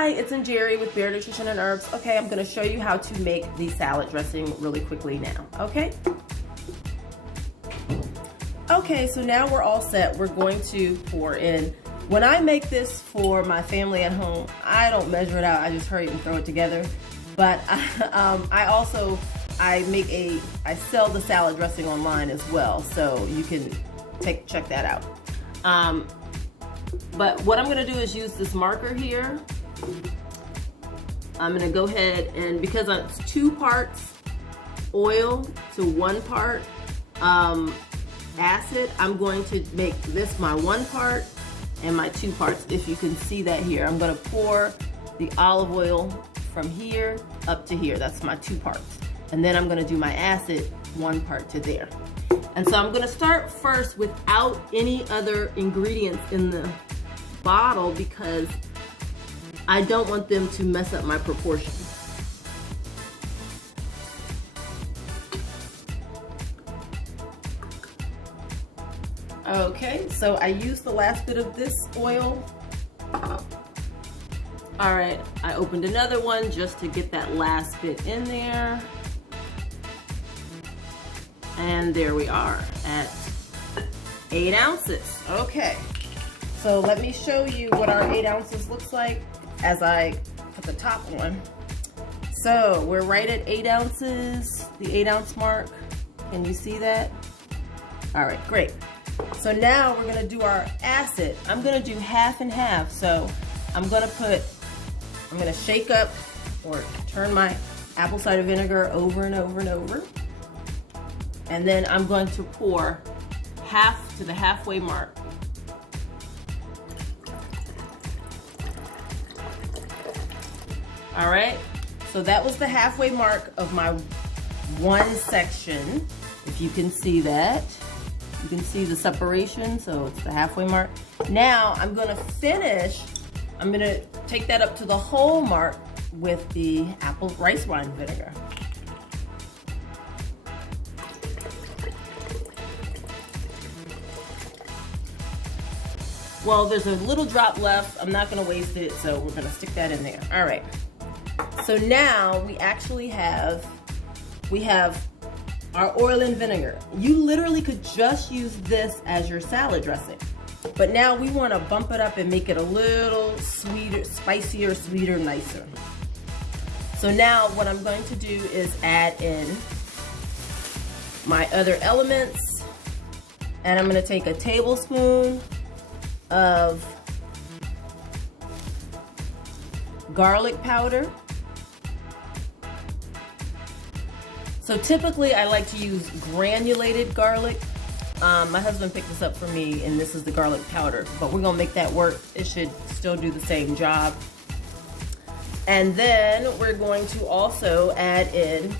Hi, it's Jerry with Bare Nutrition and Herbs. Okay, I'm going to show you how to make the salad dressing really quickly now, okay? Okay, so now we're all set. We're going to pour in. When I make this for my family at home, I don't measure it out. I just hurry and throw it together. But I sell the salad dressing online as well, so you can check that out. But what I'm going to do is use this marker here. I'm going to go ahead and, because it's 2 parts oil to 1 part acid, I'm going to make this my 1 part and my 2 parts. If you can see that here, I'm going to pour the olive oil from here up to here. That's my 2 parts. And then I'm going to do my acid 1 part to there. And so I'm going to start first without any other ingredients in the bottle because I don't want them to mess up my proportions. Okay, so I used the last bit of this oil. All right, I opened another one just to get that last bit in there. And there we are at 8 ounces. Okay, so let me show you what our 8 ounces looks like as I put the top on. So we're right at 8 ounces, the 8 ounce mark. Can you see that? All right, great. So now we're gonna do our acid. I'm gonna do half and half. So I'm gonna shake up or turn my apple cider vinegar over and over and over. And then I'm going to pour half to the halfway mark. All right, so that was the halfway mark of my 1 section. If you can see that, you can see the separation, so it's the halfway mark. Now I'm gonna take that up to the whole mark with the apple rice wine vinegar. Well, there's a little drop left. I'm not gonna waste it, so we're gonna stick that in there. All right. So now we actually have our oil and vinegar. You literally could just use this as your salad dressing. But now we wanna bump it up and make it a little sweeter, spicier, sweeter, nicer. So now what I'm going to do is add in my other elements. And I'm gonna take a tablespoon of garlic powder. So typically I like to use granulated garlic. My husband picked this up for me and this is the garlic powder, but we're gonna make that work. It should still do the same job. And then we're going to also add in,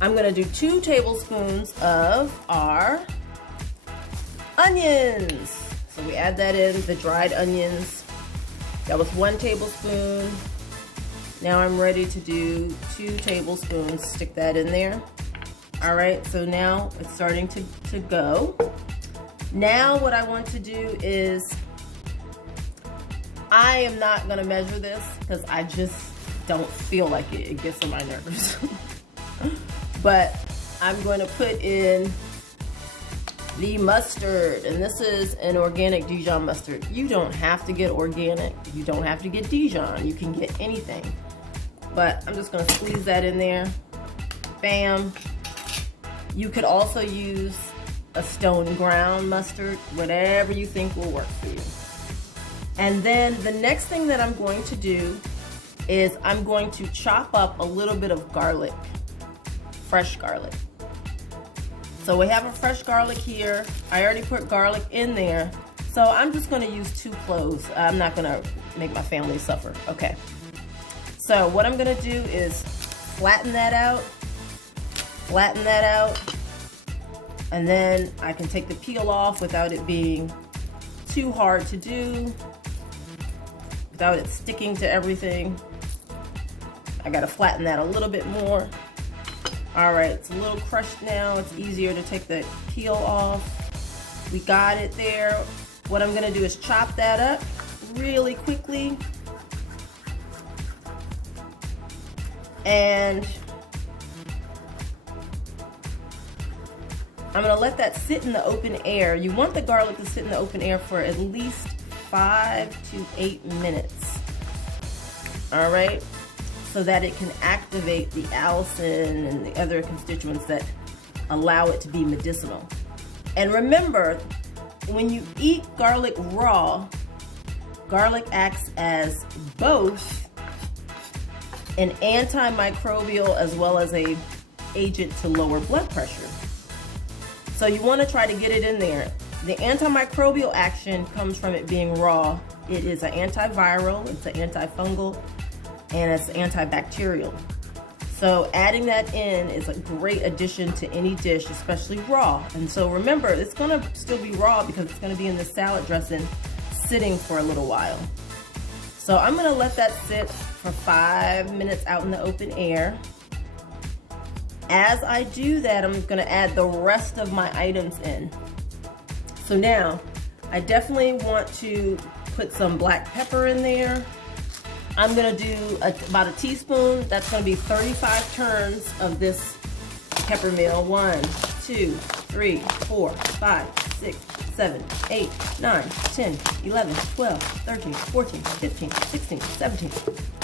I'm gonna do 2 tablespoons of our onions. So we add that in, the dried onions. That was 1 tablespoon. Now I'm ready to do 2 tablespoons, stick that in there. All right, so now it's starting to go. Now what I want to do is, I am not gonna measure this because I just don't feel like it. It gets on my nerves. But I'm going to put in the mustard, and this is an organic Dijon mustard. You don't have to get organic. You don't have to get Dijon. You can get anything. But I'm just gonna squeeze that in there. Bam. You could also use a stone ground mustard, whatever you think will work for you. And then the next thing that I'm going to do is I'm going to chop up a little bit of garlic, fresh garlic. So we have a fresh garlic here. I already put garlic in there. So I'm just gonna use 2 cloves. I'm not gonna make my family suffer, okay. So what I'm gonna do is flatten that out, and then I can take the peel off without it being too hard to do, without it sticking to everything. I gotta flatten that a little bit more. All right, it's a little crushed now. It's easier to take the peel off. We got it there. What I'm gonna do is chop that up really quickly. And I'm gonna let that sit in the open air. You want the garlic to sit in the open air for at least 5 to 8 minutes. All right, so that it can activate the allicin and the other constituents that allow it to be medicinal. And remember, when you eat garlic raw, garlic acts as both an antimicrobial as well as an agent to lower blood pressure. So you want to try to get it in there. The antimicrobial action comes from it being raw. It is an antiviral, it's an antifungal, and it's antibacterial. So adding that in is a great addition to any dish, especially raw. And so remember, it's gonna still be raw because it's gonna be in the salad dressing sitting for a little while. So I'm gonna let that sit for 5 minutes out in the open air. As I do that, I'm gonna add the rest of my items in. So now, I definitely want to put some black pepper in there. I'm gonna do about a teaspoon. That's gonna be 35 turns of this pepper meal. 1, 2, 3, 4, 5, 6, 7, 8, 9, 10, 11, 12, 13, 14, 15, 16, 17,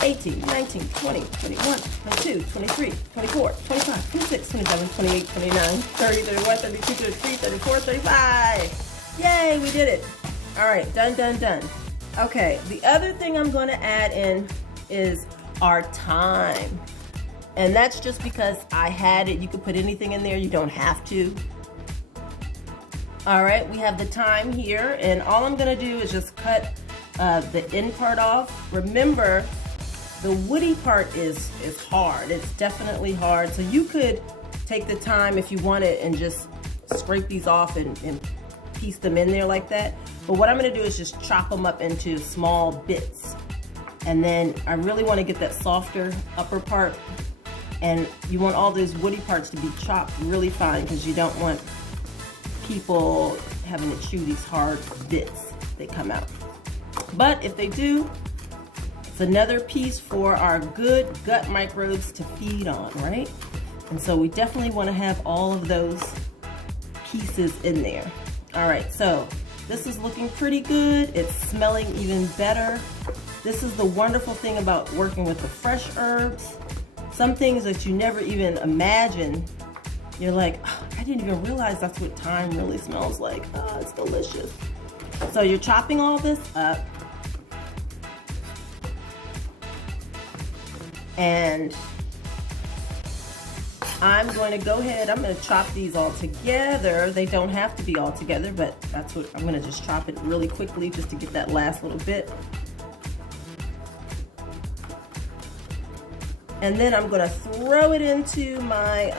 18, 19, 20, 21, 22, 23, 24, 25, 26, 27, 28, 29, 30, 31, 32, 33, 34, 35. Yay, we did it. All right, done, done, done. Okay, the other thing I'm going to add in is our thyme. And that's just because I had it. You could put anything in there. You don't have to. All right, we have the thyme here. And all I'm going to do is just cut the end part off. Remember, the woody part is hard. It's definitely hard. So you could take the thyme if you want it and just scrape these off and piece them in there like that. But what I'm gonna do is just chop them up into small bits. And then I really wanna get that softer upper part. And you want all those woody parts to be chopped really fine because you don't want people having to chew these hard bits that come out. But if they do, it's another piece for our good gut microbes to feed on, right? And so we definitely wanna have all of those pieces in there. All right, so this is looking pretty good. It's smelling even better. This is the wonderful thing about working with the fresh herbs. Some things that you never even imagine, you're like, oh, I didn't even realize that's what thyme really smells like. Oh, it's delicious. So you're chopping all this up. And I'm going to go ahead, I'm going to chop these all together. They don't have to be all together, but that's what I'm going to just chop it really quickly just to get that last little bit. And then I'm going to throw it into my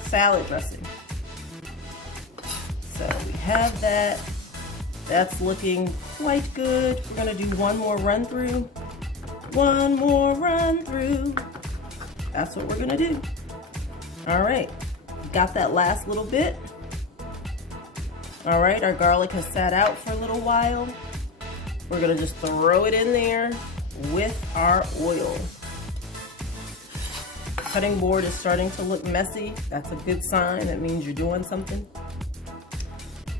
salad dressing. So we have that. That's looking quite good. We're going to do one more run through. One more run through. That's what we're going to do. All right, got that last little bit. All right, our garlic has sat out for a little while. We're gonna just throw it in there with our oil. Cutting board is starting to look messy. That's a good sign. That means you're doing something.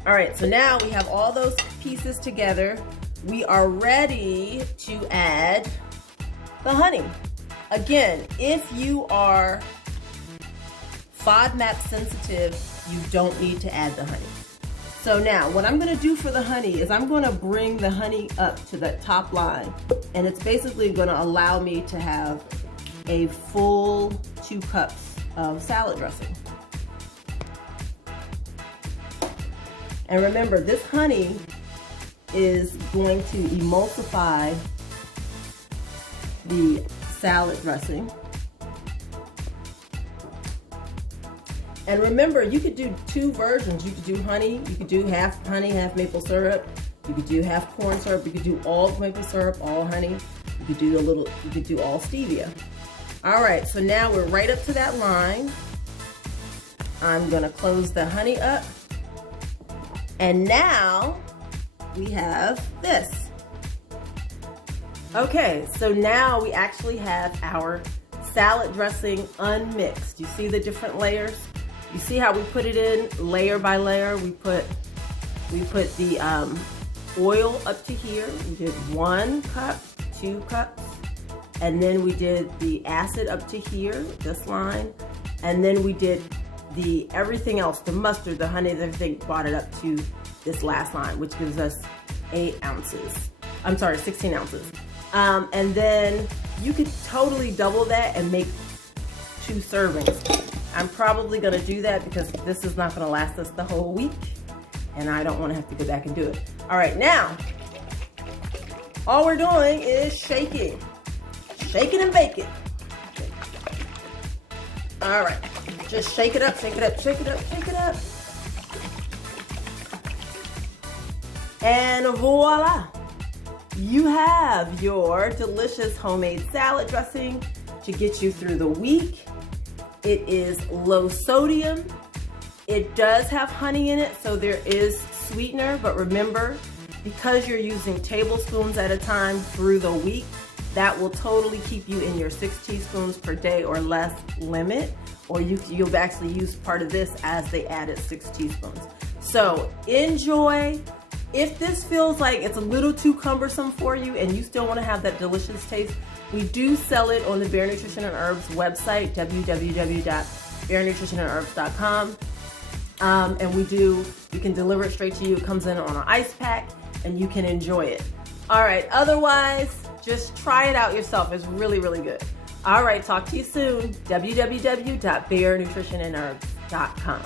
All right, so now we have all those pieces together. We are ready to add the honey. Again, if you are FODMAP sensitive, you don't need to add the honey. So now what I'm gonna do for the honey is I'm gonna bring the honey up to the top line, and it's basically gonna allow me to have a full 2 cups of salad dressing. And remember, this honey is going to emulsify the salad dressing. And remember, you could do 2 versions. You could do honey, you could do half honey, half maple syrup. You could do half corn syrup. You could do all maple syrup, all honey. You could do all stevia. All right, so now we're right up to that line. I'm gonna close the honey up. And now we have this. Okay, so now we actually have our salad dressing unmixed. You see the different layers? You see how we put it in layer by layer? We put the oil up to here. We did 1 cup, 2 cups, and then we did the acid up to here, this line, and then we did the everything else, the mustard, the honey, everything, brought it up to this last line, which gives us 8 ounces. I'm sorry, 16 ounces. And then you could totally double that and make 2 servings. I'm probably gonna do that because this is not gonna last us the whole week and I don't wanna have to go back and do it. All right, now, all we're doing is shaking. Shaking and baking. All right, just shake it up, shake it up, shake it up, shake it up. And voila. You have your delicious homemade salad dressing to get you through the week. It is low sodium. It does have honey in it, so there is sweetener, but remember, because you're using tablespoons at a time through the week, that will totally keep you in your 6 teaspoons per day or less limit, or you'll actually use part of this as they added 6 teaspoons. So enjoy. If this feels like it's a little too cumbersome for you and you still want to have that delicious taste, we do sell it on the Bare Nutrition and Herbs website, www.barenutritionandherbs.com. And you can deliver it straight to you. It comes in on an ice pack and you can enjoy it. All right, otherwise, just try it out yourself. It's really, really good. All right, talk to you soon. www.barenutritionandherbs.com.